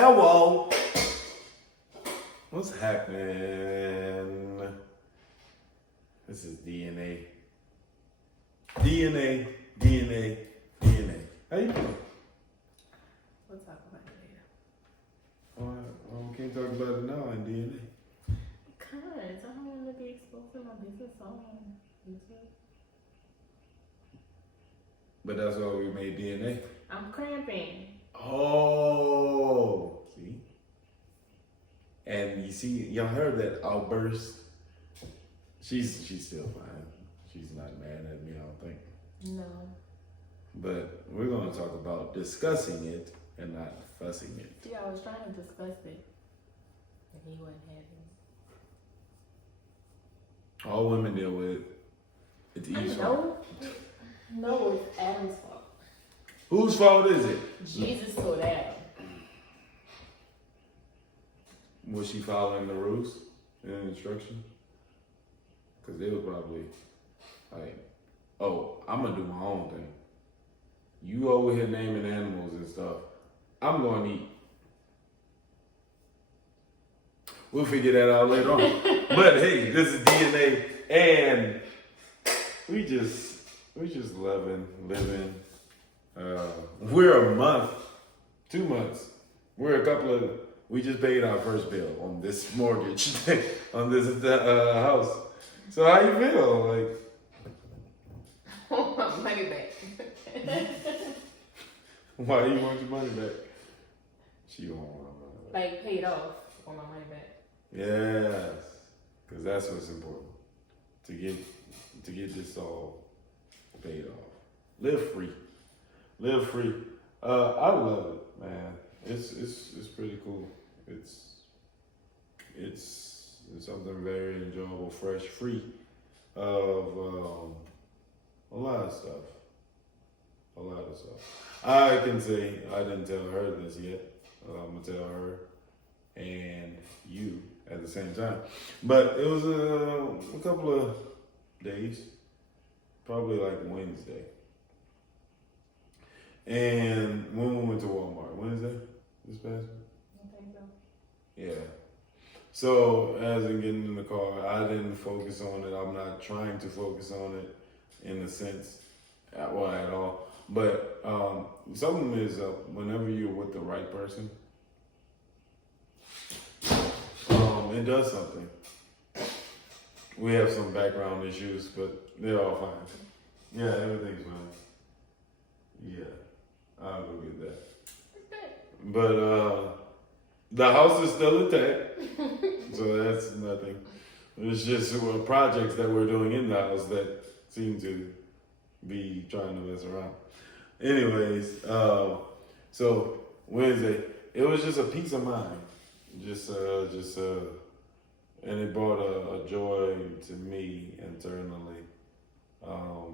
Hello. What's happening? This is DNA. DNA. How you doing? We'll talk about it later. We can't talk about it now in DNA. Cause I don't want to be exposing my business on YouTube. But that's why we made DNA. I'm cramping. Oh, see? And you see, y'all heard that outburst? She's still fine. She's not mad at me, I don't think. No. But we're going to talk about discussing it and not fussing it. See, I was trying to discuss it, and he wasn't having it. All women deal with it. It's Eve's fault. No, it's Adam's fault. Whose fault is it? Jesus told Adam. Was she following the rules and instructions? Because they were probably like, oh, I'm going to do my own thing. You over here naming animals and stuff. I'm going to eat. We'll figure that out later on. But hey, this is DNA, and we just living. We're a month, 2 months. We just paid our first bill on this mortgage, on this house. So how you feel? Like, I want my money back. why you want your money back? She don't want my money back. Like paid off. I want my money back. Yes, because that's what's important. To get this all paid off. Live free. I love it, man. It's pretty cool. It's something very enjoyable, fresh, free of a lot of stuff. I can say I didn't tell her this yet. I'm gonna tell her and you at the same time. But it was a couple of days, probably like Wednesday. And when we went to Walmart, Wednesday, this past week? I think so. Yeah. So as in getting in the car, I didn't focus on it. I'm not trying to focus on it in a sense, at all. But something is whenever you're with the right person, it does something. We have some background issues, but they're all fine. Yeah, everything's fine. Yeah, I'll go get that. But the house is still intact, so that's nothing. It's just projects that we're doing in the house that seem to be trying to mess around. Anyways, so Wednesday, it was just a peace of mind. And it brought a joy to me internally.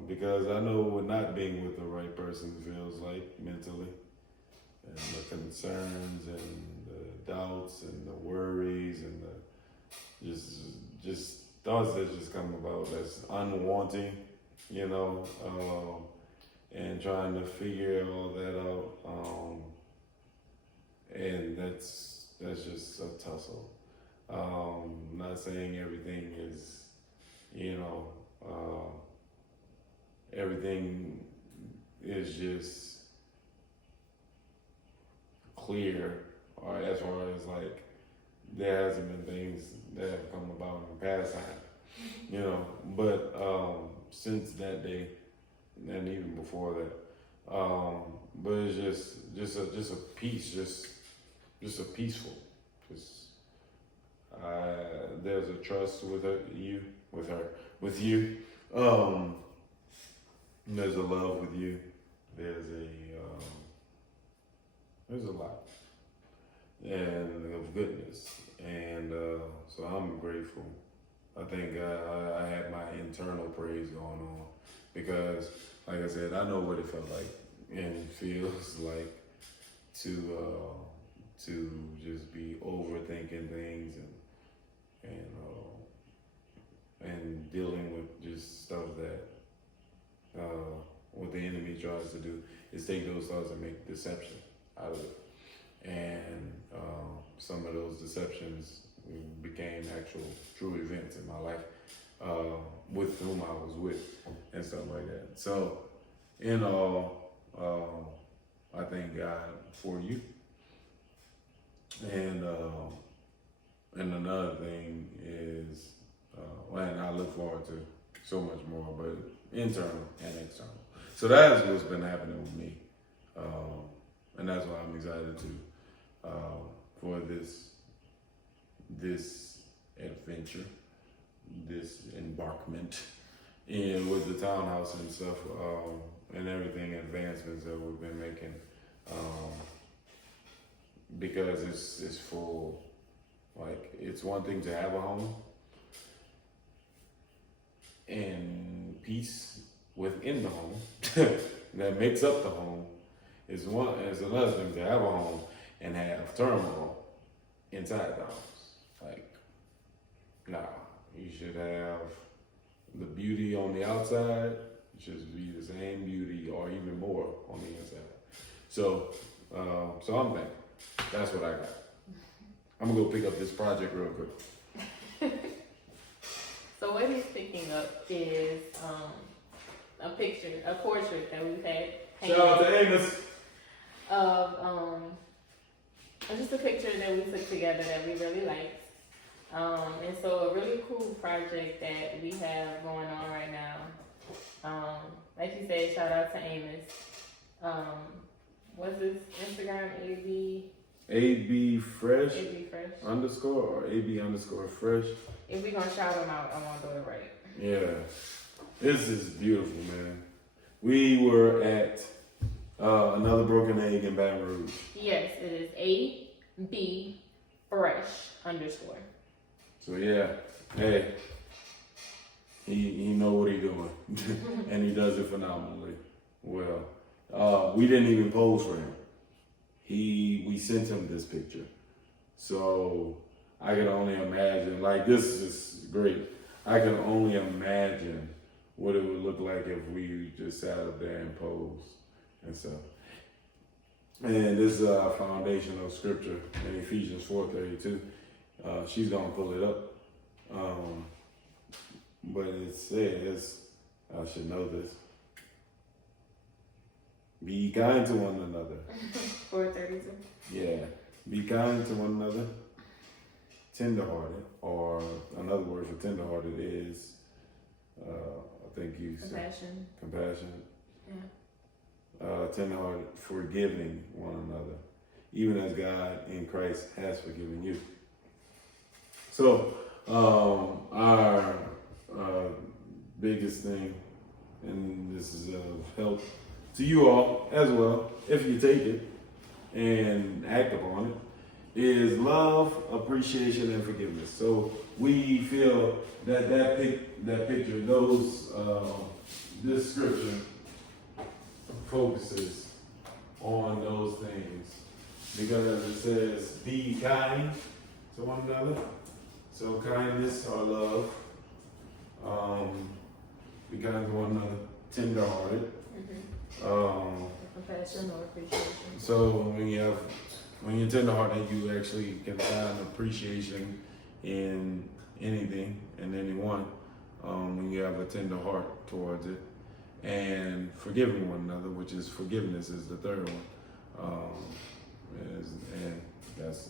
Because I know what not being with the right person feels like mentally. And the concerns and the doubts and the worries and the just thoughts that just come about that's unwanting, and trying to figure all that out. And that's just a tussle. Not saying everything is, everything is just clear, or as far as like there hasn't been things that have come about in the past time, but since that day and even before that, but it's just a peace, just a peaceful, there's a trust with her, with you. There's a love with you. There's a lot and of goodness, and so I'm grateful. I think I had my internal praise going on because, like I said, I know what it felt like and feels like to just be overthinking things and dealing with just stuff that what the enemy tries to do is take those thoughts and make deception out of it. And some of those deceptions became actual true events in my life, with whom I was with and stuff like that. So, in all, I thank God for you. And another thing is, and I look forward to so much more, but internal and external. So that's what's been happening with me. And that's why I'm excited to, for this adventure, this embarkment in with the townhouse and stuff, and everything, advancements that we've been making, because it's full. Like, it's one thing to have a home and peace within the home that makes up the home. It's another thing to have a home and have turmoil inside the house. Like, nah, you should have the beauty on the outside. It should be the same beauty or even more on the inside. So I'm thankful. That's what I got. I'm gonna go pick up this project real quick. So what he's picking up is a portrait that we've had Shout out to Amos. of just a picture that we took together that we really liked. And so a really cool project that we have going on right now. Like you said, shout out to Amos. What's his Instagram? AB Fresh AB Fresh _ or AB _ Fresh. If we gonna shout him out, I want to do it right. Yeah, this is beautiful, man. We were at another Broken Egg in Baton Rouge. Yes, it is AB Fresh _ So yeah, hey, he know what he doing, and he does it phenomenally well. We didn't even pose for him. We sent him this picture, so I can only imagine. Like, this is great. I can only imagine what it would look like if we just sat up there and posed and stuff. And this is a foundational scripture in Ephesians 4:32. She's gonna pull it up, but it says, I should know this. Be kind to one another. 432. Yeah. Be kind to one another. Tenderhearted, or another word for tenderhearted is, I think you said compassion. Yeah. Tenderhearted, forgiving one another, even as God in Christ has forgiven you. So, our biggest thing, and this is of help to you all as well, if you take it and act upon it, is love, appreciation, and forgiveness. So we feel that picture, this scripture focuses on those things, because as it says, be kind to one another. So kindness or love, be kind to one another, tenderhearted. Compassion or appreciation. So when you're tenderhearted, you actually can find appreciation in anything and anyone. When you have a tender heart towards it, and forgiving one another, which is forgiveness, is the third one. And that's,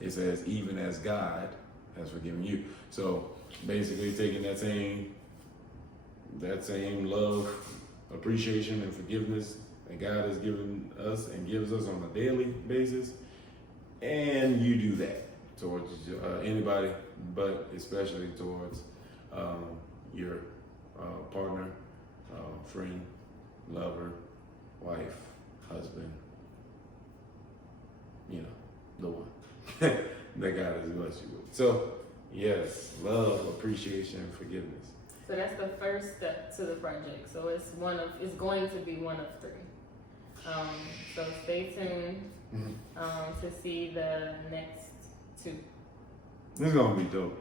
it says even as God has forgiven you. So basically, taking that same love, appreciation, and forgiveness that God has given us and gives us on a daily basis, and you do that towards anybody, but especially towards your partner, friend, lover, wife, husband, the one that God has blessed you with. So yes, love, appreciation, and forgiveness. So that's the first step to the project. So it's going to be one of three. So stay tuned to see the next two. This is gonna be dope.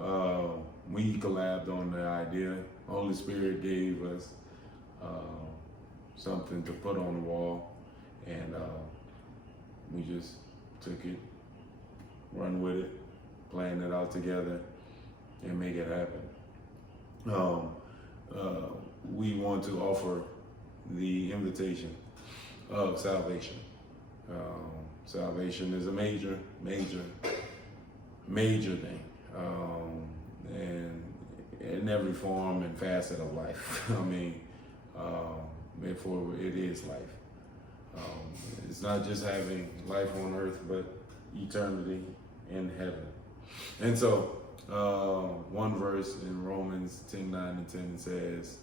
Yeah. We collabed on the idea. Holy Spirit gave us something to put on the wall, and we just took it run with it, plan it out together, and make it happen. We want to offer the invitation of salvation. Salvation is a major thing, and in every form and facet of life. I mean, therefore it is life. It's not just having life on earth, but eternity in heaven. And so, one verse in Romans 10:9-10 says,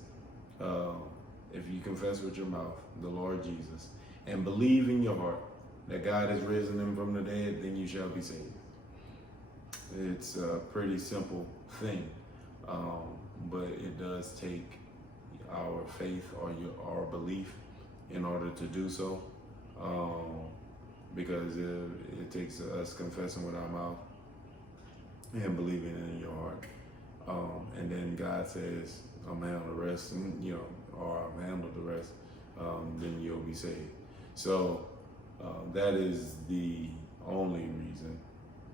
if you confess with your mouth the Lord Jesus and believe in your heart that God has risen him from the dead, then you shall be saved. It's a pretty simple thing, but it does take our faith or our belief in order to do so, because it takes us confessing with our mouth and believing in your heart, and then God says, "I'm gonna handle the rest," and or "I'm handle the rest," then you'll be saved. So that is the only reason,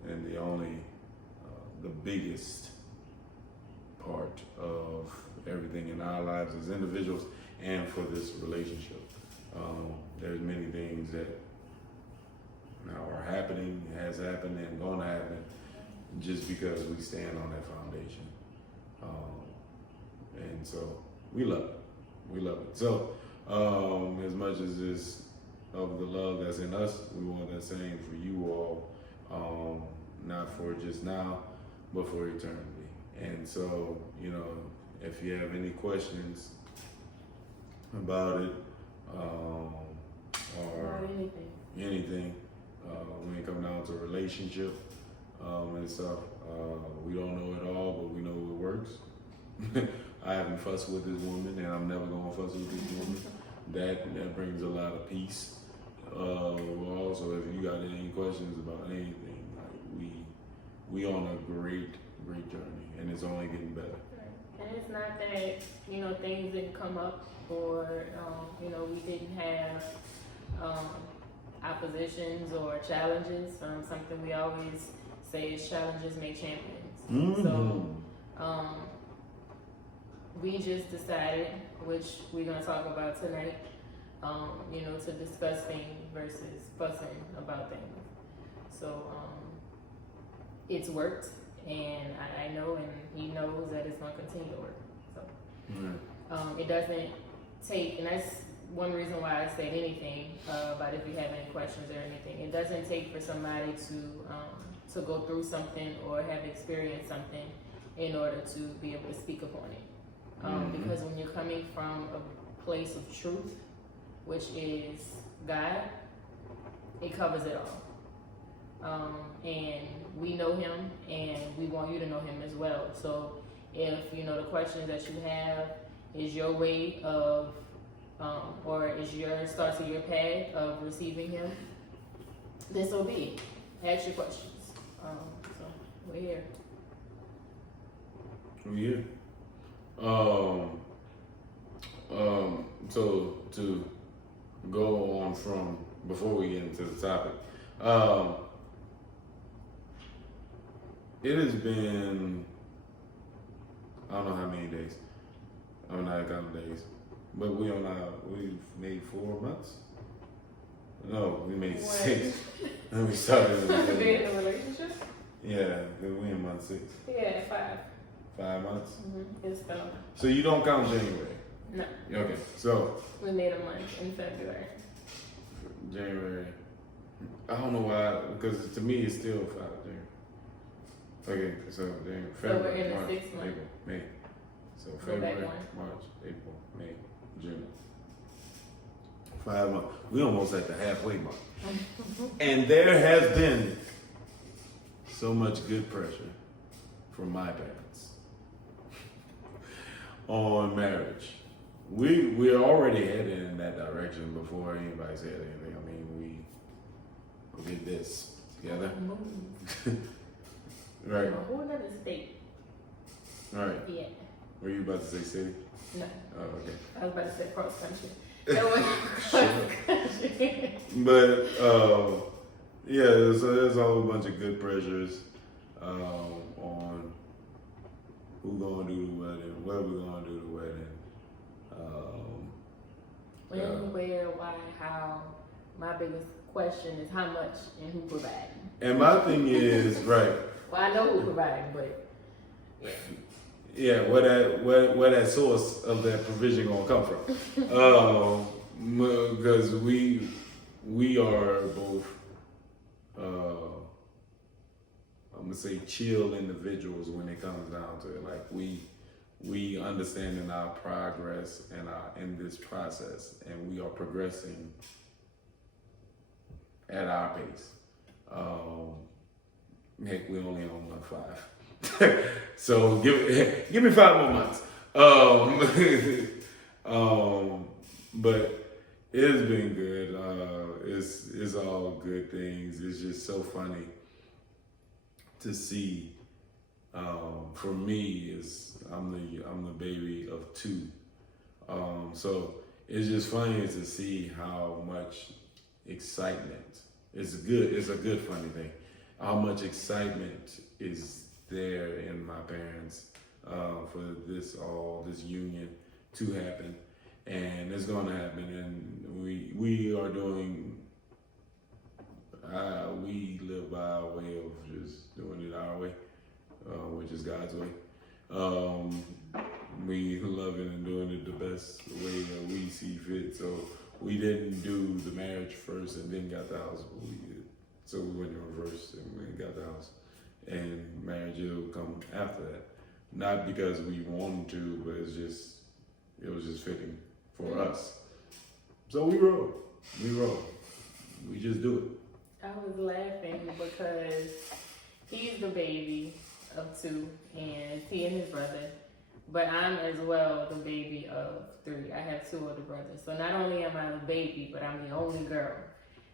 and the biggest part of everything in our lives as individuals and for this relationship. There's many things that now are happening, has happened, and going to happen just because we stand on that foundation. And so we love it. We love it. So as much as it's of the love that's in us, we want that same for you all, not for just now, but for eternity. And so, if you have any questions about it, or anything, when it comes down to relationship and stuff, we don't know it all, but we know it works. I haven't fussed with this woman, and I'm never gonna fuss with this woman. That brings a lot of peace. Also, if you got any questions about anything, like we on a great journey, and it's only getting better. And it's not that things didn't come up, or we didn't have oppositions or challenges. Something we always say is challenges make champions. Mm-hmm. So we just decided, which we're gonna talk about tonight, to discuss things versus fussing about things. So it's worked, and I know, and he knows that it's gonna continue to work. So it doesn't take, and that's one reason why I said anything about if you have any questions or anything. It doesn't take for somebody to go through something or have experienced something in order to be able to speak upon it. Because when you're coming from a place of truth, which is God, it covers it all. And we know him, and we want you to know him as well. So if the questions that you have is your way of or is starts with your path of receiving him, this will be. Ask your questions. So we're here. Yeah. So to go on from before we get into the topic, it has been, I don't know how many days. I'm not counting days, but we've made 4 months. No, we made 6. And we started in the Being beginning. in a relationship? Yeah, we in month 6. Yeah, 5. 5 months. It's done. So you don't count January. No, Okay, so we made a month in February. January. I don't know why, because to me it's still 5 January. Okay, so January, February, we're in the March, 6th month. April, May. So Go back February, one. March, April, May, June. 5 months. We almost at the halfway mark. And there has been so much good pressure from my parents on marriage. We're already headed in that direction before anybody said anything. I mean, we did this together. Right. A whole other state. Right. Yeah. Were you about to say city? No. Oh, okay. I was about to say cross country. That was cross country. But Yeah, so there's a whole bunch of good pressures on who gonna do the wedding, where we gonna do the wedding. When, where, why, how. My biggest question is how much and who providing. And my thing is, right. Well, I know who providing, but Yeah, where that source of that provision gonna come from? Because we are both, I'm gonna say, chill individuals when it comes down to it. Like we understanding our progress and in this process, and we are progressing at our pace. Heck, we only on 1.5. So give me 5 more months. But it's been good. It's all good things. It's just so funny to see. For me, I'm the baby of 2. So it's just funny to see how much excitement. It's good. It's a good funny thing. How much excitement is there in my parents for this union to happen, and it's going to happen. And we are doing. We live by our way of just doing it our way, which is God's way. We love it and doing it the best way that we see fit. So we didn't do the marriage first and then got the house, but we did. So we went in reverse and we got the house. And marriage will come after that. Not because we wanted to, but it was just fitting for us. So we roll. We just do it. I was laughing because he's the baby of 2, and he and his brother. But I'm as well the baby of 3. I have 2 older brothers. So not only am I the baby, but I'm the only girl.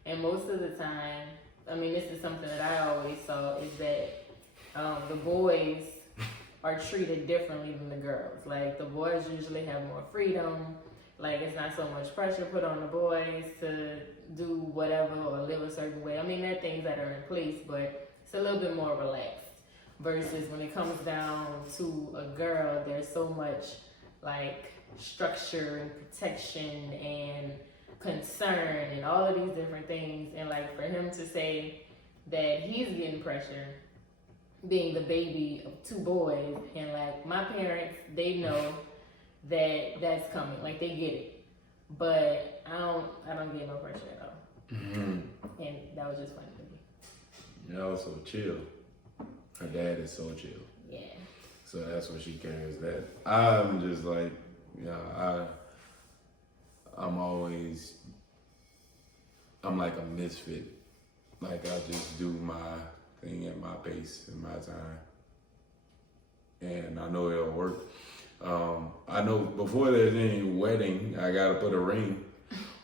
And most of the time, I mean, this is something that I always saw, is that the boys are treated differently than the girls. Like, the boys usually have more freedom. Like, it's not so much pressure put on the boys to do whatever or live a certain way. I mean, there are things that are in place, but it's a little bit more relaxed. Versus when it comes down to a girl, there's so much, like, structure and protection and concern and all of these different things. And, like, for him to say that he's getting pressure being the baby of 2 boys, and, like, my parents, they know that that's coming, like, they get it, but I don't get no pressure at all. And that was just funny to me. You're also chill. Her dad is so chill. Yeah. So that's what she carries. That I'm just like, I'm like a misfit. Like, I just do my thing at my pace in my time, and I know it'll work. I know before there's any wedding, I gotta put a ring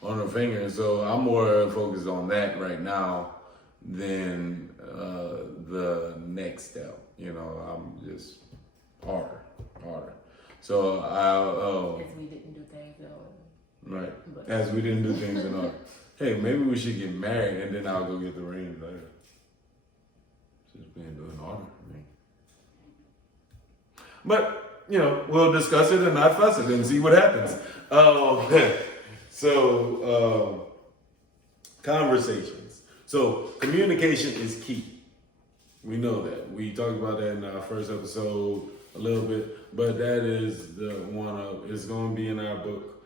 on her finger, so I'm more focused on that right now than the next step. You know, I'm just harder. So As we didn't do things in order. right, but as we didn't do things in order. Hey, maybe we should get married and then I'll go get the ring later. Just being doing order for me. But, you know, we'll discuss it and not fuss it and see what happens. Conversations. So communication is key. We know that. We talked about that in our first episode a little bit, but that is it's going to be in our book.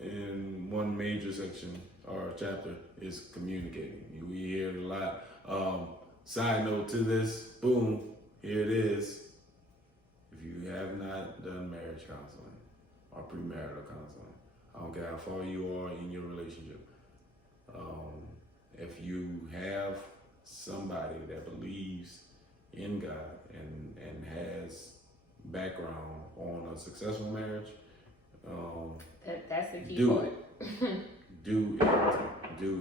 In one major section or chapter is communicating. We hear it a lot. Side note to this, boom, here it is. If you have not done marriage counseling or premarital counseling, I don't care how far you are in your relationship. If you have somebody that believes in God and has background on a successful marriage, that's the key do part. it. Do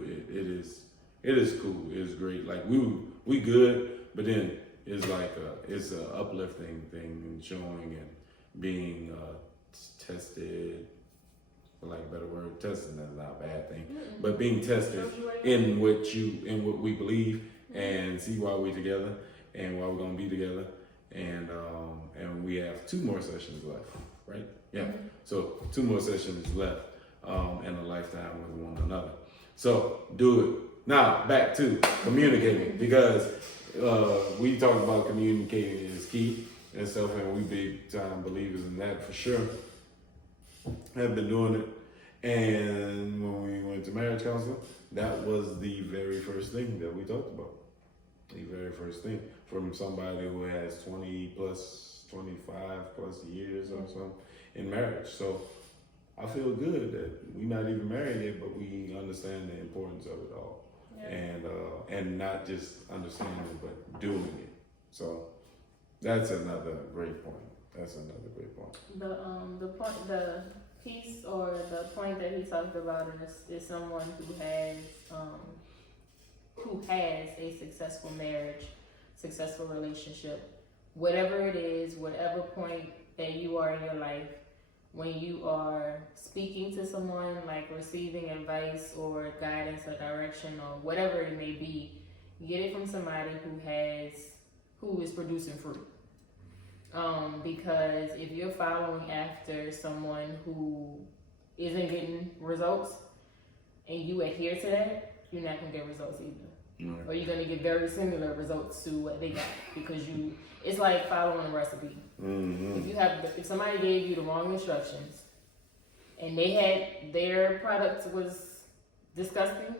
it. It is cool. It's great. Like we good, but then it's like it's an uplifting thing, and showing and being tested for like a better word. Testing is not a bad thing, Mm-mm. but being tested Shows you where you're at. in what we believe, and see why we're together and why we're gonna be together, and we have 2 more sessions left, right? Yeah. Mhm. So 2 more sessions left, in a lifetime with one another. So do it. Now back to communicating, because we talked about communicating is key and stuff, and we big time believers in that for sure. Have been doing it, and when we went to marriage counseling, that was the very first thing that we talked about. The very first thing from somebody who has 20 plus, 25 plus years or something in marriage. So I feel good that we're not even married yet, but we understand the importance of it all, Yeah. and not just understanding it, but doing it. So that's another great point. The piece or the point that he talked about is someone who has a successful marriage, successful relationship, whatever it is, whatever point that you are in your life, when you are speaking to someone, like receiving advice or guidance or direction or whatever it may be, get it from somebody who is producing fruit. Because if you're following after someone who isn't getting results and you adhere to that, you're not gonna get results either. Right. Or you're gonna get very similar results to what they got, because it's like following a recipe. Mm-hmm. If somebody gave you the wrong instructions and their product was disgusting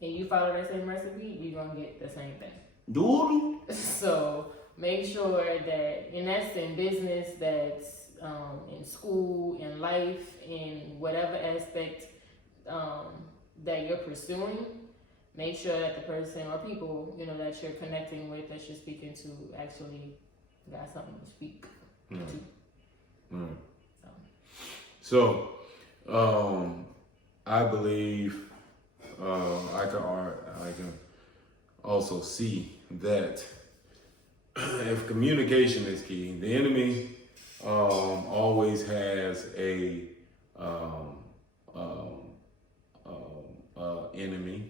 and you follow that same recipe, you're gonna get the same thing. Doodle. So make sure that, and that's in business, that's in school, in life, in whatever aspect that you're pursuing, make sure that the person or people, that you're connecting with, that you're speaking to, actually got something to speak to. So, I believe I can also see that if communication is key, the enemy always has a enemy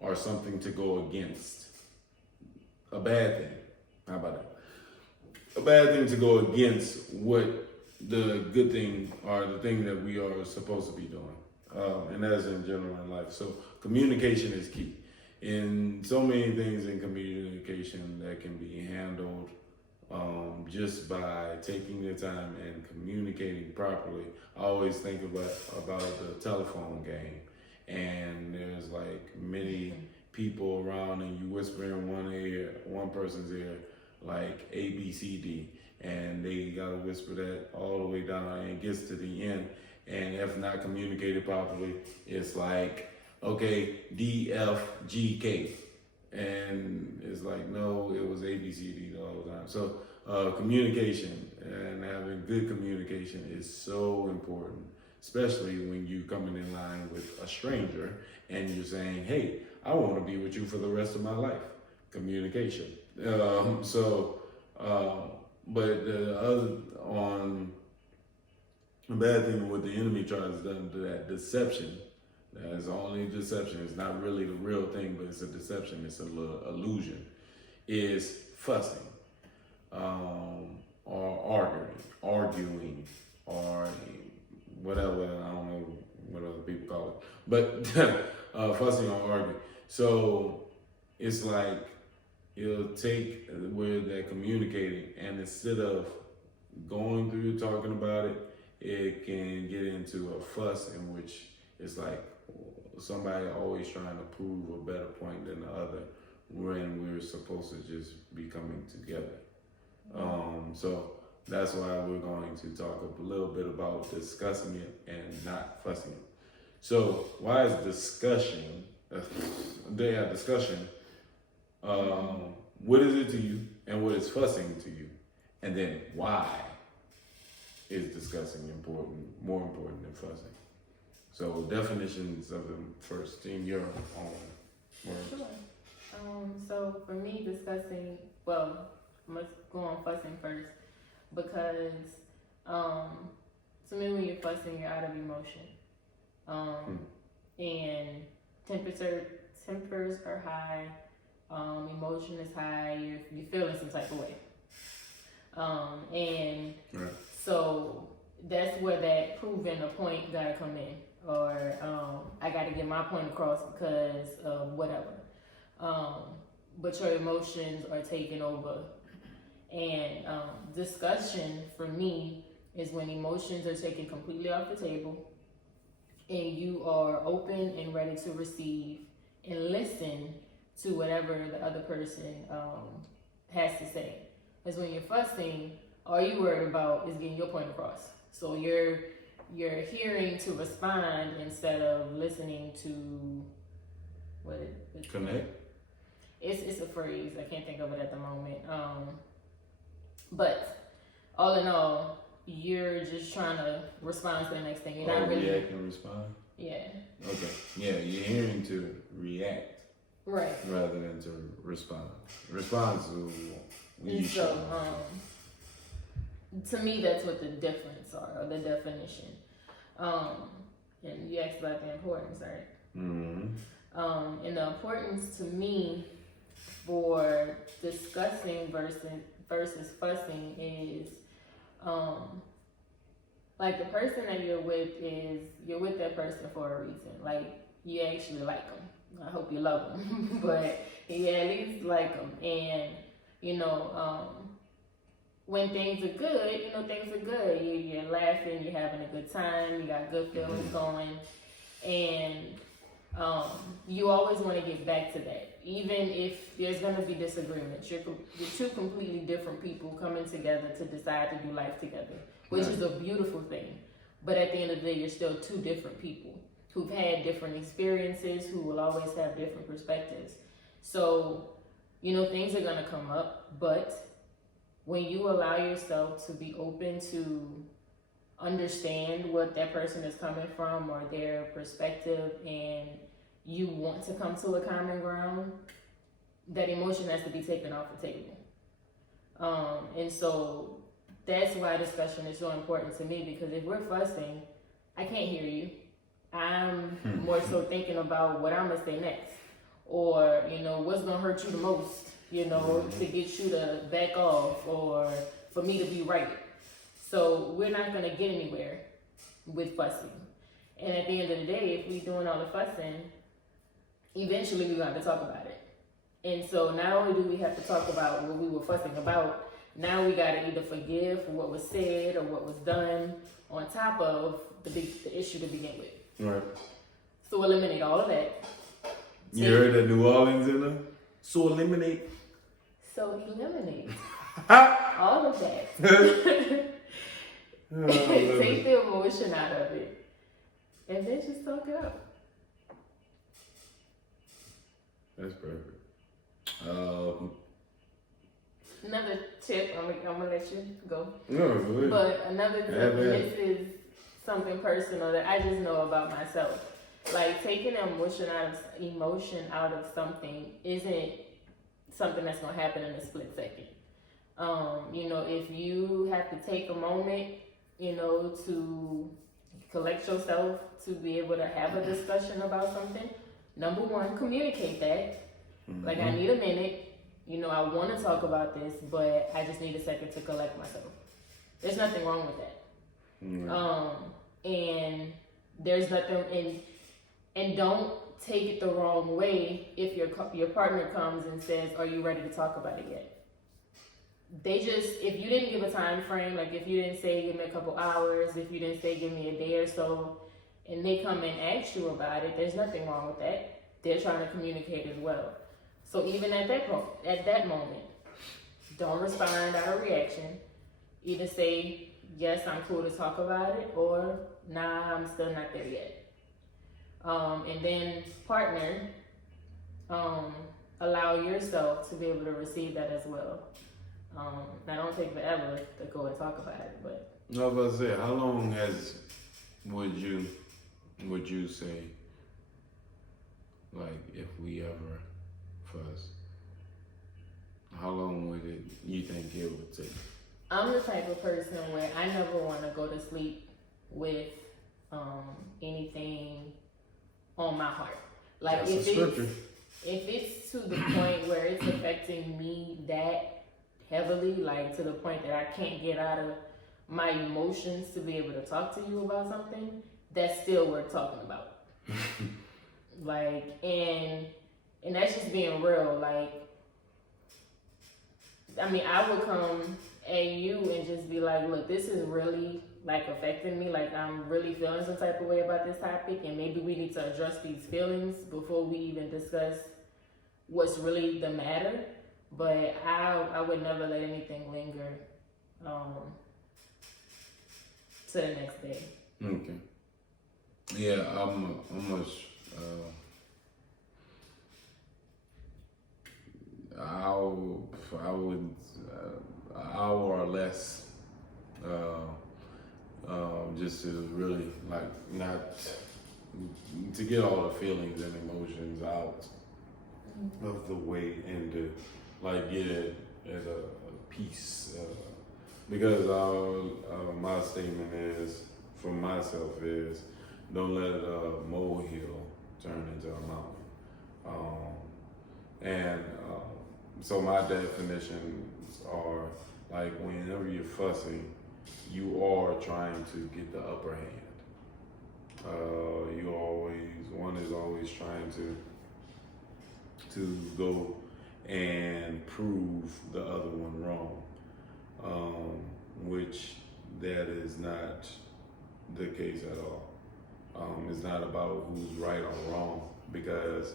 or something to go against. A bad thing. How about that? A bad thing to go against what the good thing or the thing that we are supposed to be doing. And that's in general in life. So communication is key. In so many things in communication that can be handled just by taking the time and communicating properly. I always think about the telephone game, and there's like many people around, and you whisper in one person's ear, like A, B, C, D, and they gotta whisper that all the way down, and it gets to the end, and if not communicated properly, it's like, okay, D, F, G, K, and it's like, no, it was A, B, C, D the whole time. So communication and having good communication is so important, especially when you coming in line with a stranger and you're saying, hey, I want to be with you for the rest of my life. Communication. But the bad thing what the enemy tries to do, that deception, that's only deception. It's not really the real thing, but it's a deception. It's a little illusion. Is fussing, or arguing, or whatever. I don't know what other people call it, but fussing or arguing. So it's like it'll take where they're communicating, and instead of going through talking about it, it can get into a fuss in which it's like somebody always trying to prove a better point than the other when we're supposed to just be coming together. So that's why we're going to talk a little bit about discussing it and not fussing it. So why is discussion, discussion, what is it to you and what is fussing to you? And then why is discussing more important than fussing? So definitions of them first in your own words. Sure. So for me, discussing, let's go on fussing first, because To me, when you're fussing, you're out of emotion. And tempers are high, emotion is high, you're feeling some type of way. And Right. so that's where that proving a point gotta come in. Or I gotta get my point across because of whatever. But your emotions are taking over. And discussion for me is when emotions are taken completely off the table and you are open and ready to receive and listen to whatever the other person has to say. Because when you're fussing, all you're worried about is getting your point across. So you're hearing to respond instead of listening to Connect. It's a phrase. I can't think of it at the moment. But all in all, you're just trying to respond to the next thing. You're not really react and respond. Yeah. Okay. Yeah, you're hearing to react. Right. Rather than to respond. Respond to when you so, show. To me, that's what the difference are, or the definition. And you asked about the importance, right? Mm-hmm. And the importance to me for discussing versus fussing is, like the person that you're with that person for a reason. Like you actually like them. I hope you love them, but you at least like them. And when things are good, things are good. You're laughing, you're having a good time, you got good feelings going, and you always want to get back to that. Even if there's going to be disagreements, you're two completely different people coming together to decide to do life together, which is a beautiful thing. But at the end of the day, you're still two different people who've had different experiences, who will always have different perspectives. So, things are going to come up, but when you allow yourself to be open to understand what that person is coming from or their perspective, and you want to come to a common ground, that emotion has to be taken off the table. And so that's why discussion is so important to me, because if we're fussing, I can't hear you. I'm more so thinking about what I'm gonna say next, or what's gonna hurt you the most, to get you to back off, or for me to be right. So we're not gonna get anywhere with fussing. And at the end of the day, if we're doing all the fussing, eventually we got to talk about it. And so not only do we have to talk about what we were fussing about, now we got to either forgive for what was said or what was done on top of the issue to begin with. Right. So eliminate all of that. You heard that New Orleans in there? So eliminate. So eliminate all of that. Take the emotion out of it. And then just talk it out. That's perfect. Another tip, I'm gonna let you go. No, really. But another tip, this is something personal that I just know about myself. Like taking emotion out of something isn't something that's gonna happen in a split second. If you have to take a moment, to collect yourself to be able to have a discussion about something, number one, communicate that. Mm-hmm. Like, I need a minute. I want to talk about this, but I just need a second to collect myself. There's nothing wrong with that. Mm-hmm. And there's nothing, and don't take it the wrong way if your partner comes and says, "Are you ready to talk about it yet?" If you didn't give a time frame, like if you didn't say give me a couple hours, if you didn't say give me a day or so, and they come and ask you about it, there's nothing wrong with that. They're trying to communicate as well. So even at that moment, don't respond out of reaction. Either say, yes, I'm cool to talk about it, or nah, I'm still not there yet. And then partner, allow yourself to be able to receive that as well. Now don't take forever to go and talk about it, but. I was about to say, how long would you say, like, if we ever fuss, how long would you think it would take? I'm the type of person where I never want to go to sleep with anything on my heart. Like That's the scripture. if it's to the point where it's affecting me that heavily, like to the point that I can't get out of my emotions to be able to talk to you about something, that's still worth talking about. Like, and that's just being real. Like, I mean, I would come at you and just be like, look, this is really like affecting me. Like, I'm really feeling some type of way about this topic, and maybe we need to address these feelings before we even discuss what's really the matter. But I would never let anything linger to the next day. Okay. Yeah, I'm much. I would an hour or less, just to really like not to get all the feelings and emotions out of the way and to like get it at a peace. Because my statement is for myself is don't let a molehill turn into a mountain. So my definitions are like whenever you're fussing, you are trying to get the upper hand. One is always trying to go and prove the other one wrong, which that is not the case at all. It's not about who's right or wrong, because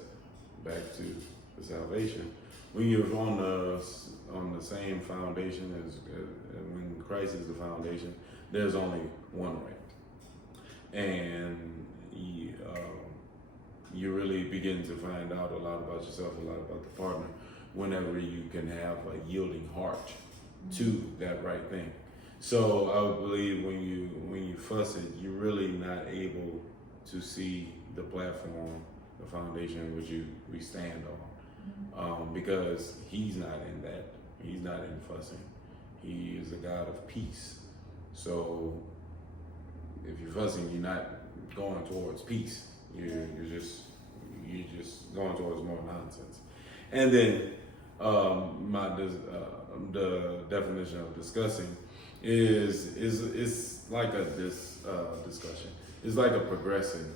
back to the salvation, when you're on the same foundation as when Christ is the foundation, there's only one right, and you really begin to find out a lot about yourself, a lot about the partner, whenever you can have a yielding heart to that right thing. So I would believe when you fuss it, you're really not able to see the platform, the foundation which we stand on, because he's not in that. He's not in fussing. He is a God of peace. So if you're fussing, you're not going towards peace. You're just going towards more nonsense. And then the definition of discussing is like a discussion. It's like a progressive.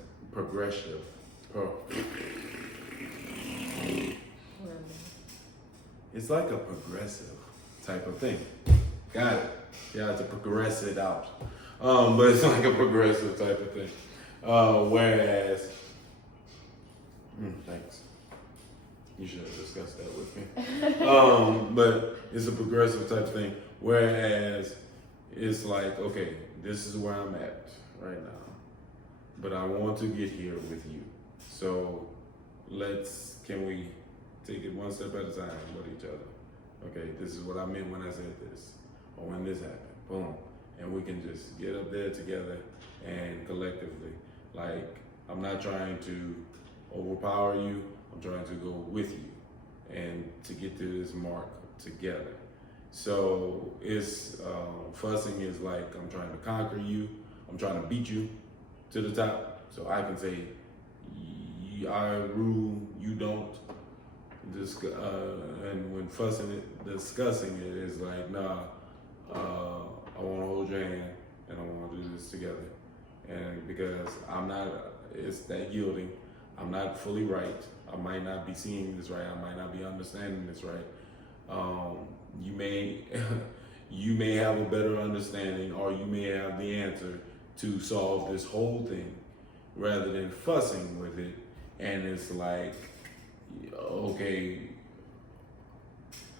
It's like a progressive type of thing. Got it. You have to progress it out. But it's like a progressive type of thing. Whereas, thanks. You should have discussed that with me. But it's a progressive type of thing. Whereas it's like, okay, this is where I'm at right now, but I want to get here with you. So can we take it one step at a time with each other? Okay, this is what I meant when I said this, or when this happened, boom. And we can just get up there together and collectively, like, I'm not trying to overpower you, I'm trying to go with you and to get to this mark together. So it's fussing is like I'm trying to conquer you, I'm trying to beat you to the top. So I can say, I rule, you don't. And when discussing it is like, nah, I want to hold your hand and I want to do this together. And because it's that yielding. I'm not fully right. I might not be seeing this right. I might not be understanding this right. You may have a better understanding, or you may have the answer to solve this whole thing, rather than fussing with it. And it's like, okay,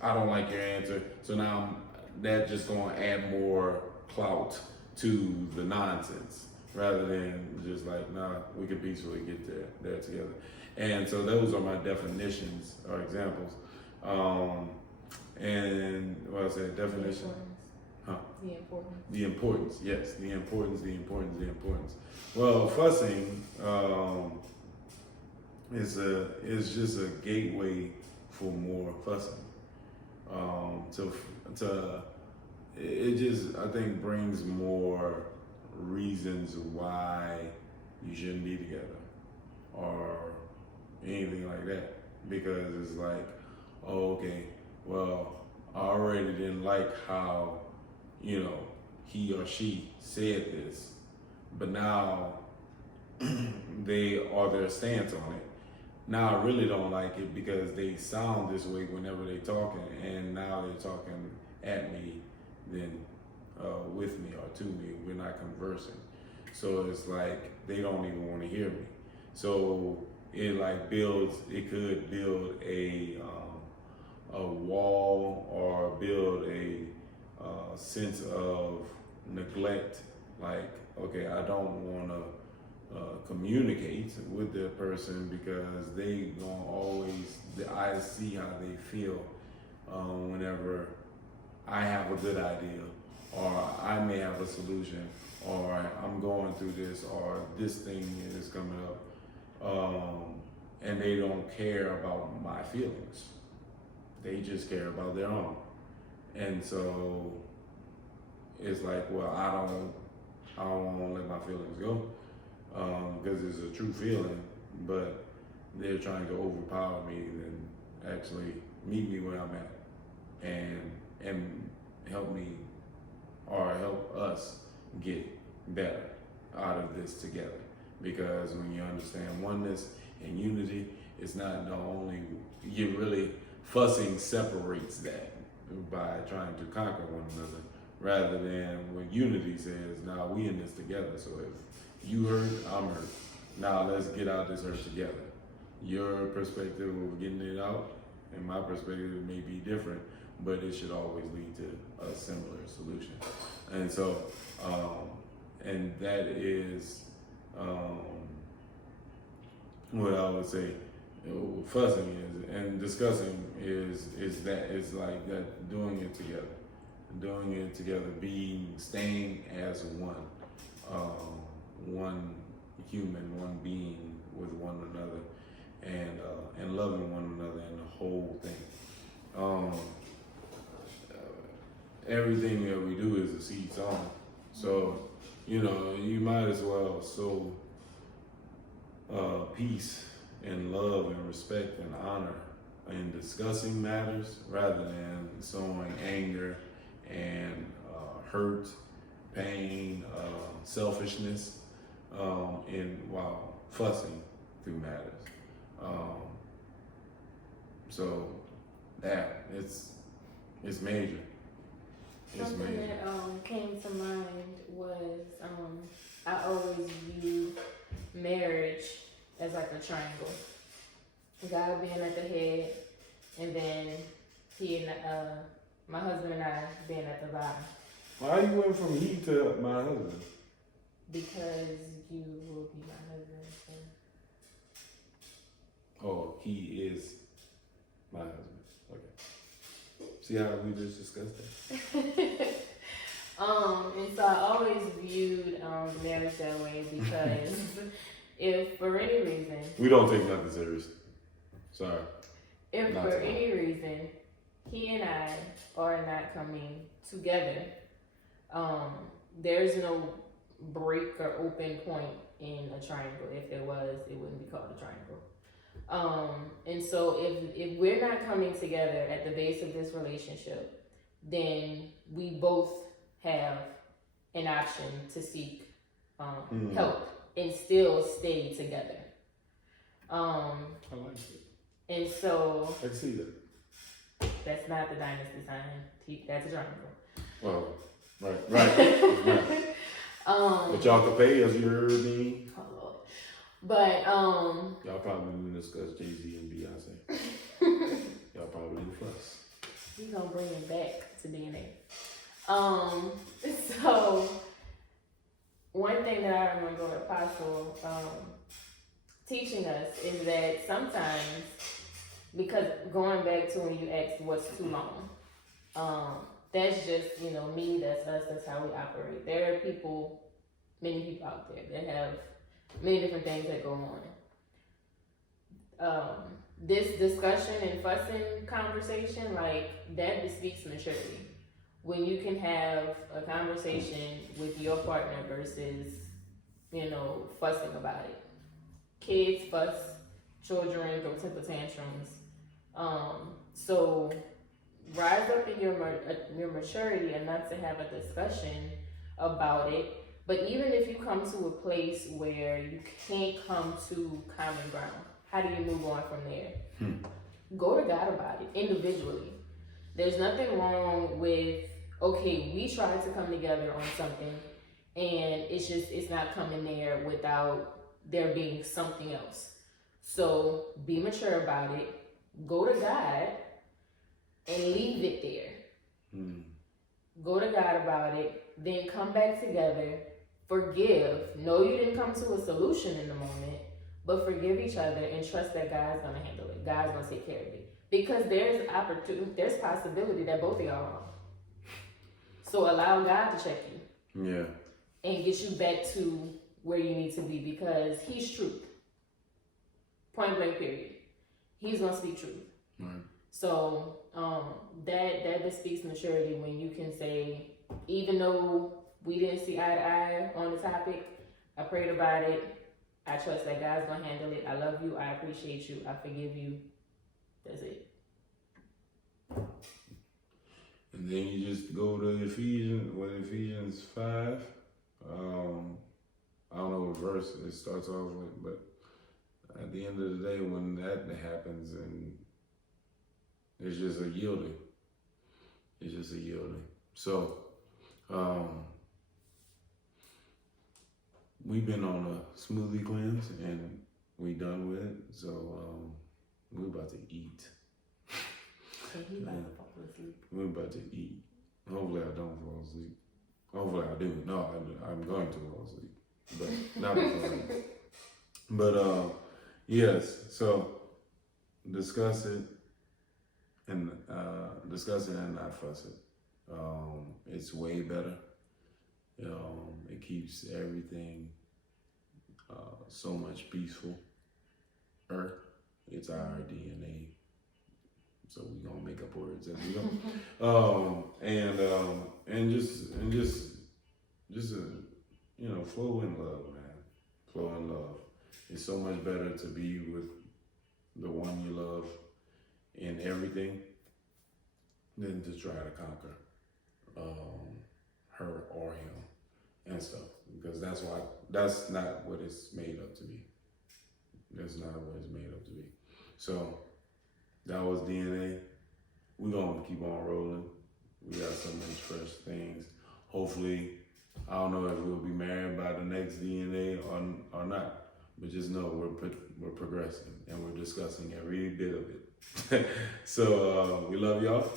I don't like your answer, so now that's just going to add more clout to the nonsense, rather than just like, nah, we can peacefully get there together. And so those are my definitions or examples. And what I said, definition. The importance, yes, the importance. Well, fussing is just a gateway for more fussing. It just, I think, brings more reasons why you shouldn't be together or anything like that, because it's like, oh, okay, well, I already didn't like how, you know, he or she said this, but now they are their stance on it. Now I really don't like it because they sound this way whenever they're talking, and now they're talking at me, then with me or to me. We're not conversing, so it's like they don't even want to hear me. So it like builds. It could build a wall or build a sense of neglect. Like, okay, I don't want to communicate with the person because they gonna always, I see how they feel whenever I have a good idea, or I may have a solution, or I'm going through this, or this thing is coming up, and they don't care about my feelings. They just care about their own. And so it's like, well, I don't want to let my feelings go. Because it's a true feeling, but they're trying to overpower me and actually meet me where I'm at and help me or help us get better out of this together. Because when you understand oneness and unity, it's not the only, you really fussing separates that by trying to conquer one another, rather than when unity says, now we in this together. So if you hurt, I'm hurt. Now let's get out this hurt together. Your perspective of getting it out and my perspective may be different, but it should always lead to a similar solution. And so, and that is what I would say. Fussing is and discussing is that it's like that, doing it together, staying as one. One human, one being with one another, and loving one another and the whole thing. Everything that we do is a seed song. So, you know, you might as well sow peace and love and respect and honor in discussing matters, rather than sowing anger and hurt, pain, selfishness, while fussing through matters. So that it's major. It's Something major. that came to mind was I always view marriage as like a triangle. God being at the head, and then he and my husband and I being at the bottom. Why you went from he to my husband? Because you will be my husband. So. Oh, he is my husband. Okay. See how we just discussed that? And so I always viewed marriage that way, because if for any reason, We don't take nothing serious. Sorry. if Not for at all. any reason he and I are not coming together, there's no break or open point in a triangle. If there was, it wouldn't be called a triangle. And so if we're not coming together at the base of this relationship, then we both have an option to seek help and still stay together. I like it. And so I see that. that's not the dynasty sign. That's a triangle. Well, right. But y'all can pay us, you heard me? Oh Lord. But Y'all probably didn't discuss Jay-Z and Beyonce. Y'all probably didn't fuss. we gonna bring it back to DNA. So one thing that I remember Apostle teaching us is that sometimes, because going back to when you asked what's too long, that's just, me, that's us, that's how we operate. There are many people out there that have many different things that go on. This discussion and fussing conversation, like, that bespeaks maturity. when you can have a conversation with your partner versus, fussing about it. Kids fuss, children throw temper tantrums. So rise up in your maturity enough to have a discussion about it. But even if you come to a place where you can't come to common ground, how do you move on from there? Go to God about it individually. There's nothing wrong with, okay, we tried to come together on something and it's not coming there without there being something else. So be mature about it. Go to God and leave it there. Go to God about it. Then come back together. Forgive. No, you didn't come to a solution in the moment, but forgive each other and trust that God's gonna handle it. God's gonna take care of it. Because there's possibility that both of y'all are wrong. So allow God to check you. Yeah. And get you back to where you need to be, because He's truth. Point blank period. He's gonna speak truth. Right. So that bespeaks maturity when you can say, even though we didn't see eye to eye on the topic, I prayed about it. I trust that God's gonna handle it. I love you. I appreciate you. I forgive you. That's it. And then you just go to Ephesians 5. I don't know what verse it starts off with, but at the end of the day, when that happens, and it's just a yielding. It's just a yielding. So, we've been on a smoothie cleanse, and we done with it. So, we're about to eat. We're about to eat. Hopefully I don't fall asleep. Hopefully I do. No, I'm going to fall asleep. But not before I eat. But, yes, so discuss it and not fuss it. It's way better. It keeps everything so much peaceful. It's our DNA. So we're gonna make up words as we go. And just flow in love, man. Flow in love. It's so much better to be with the one you love in everything than to try to conquer her or him and stuff. Because that's not what it's made up to be. That's not what it's made up to be. So that was DNA. We're gonna keep on rolling. We got so many fresh things. Hopefully, I don't know if we'll be married by the next DNA or not. But just know we're progressing and we're discussing every bit of it. So we love y'all.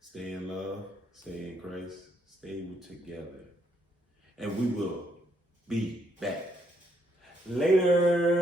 Stay in love, stay in Christ, stay together. And we will be back. Later.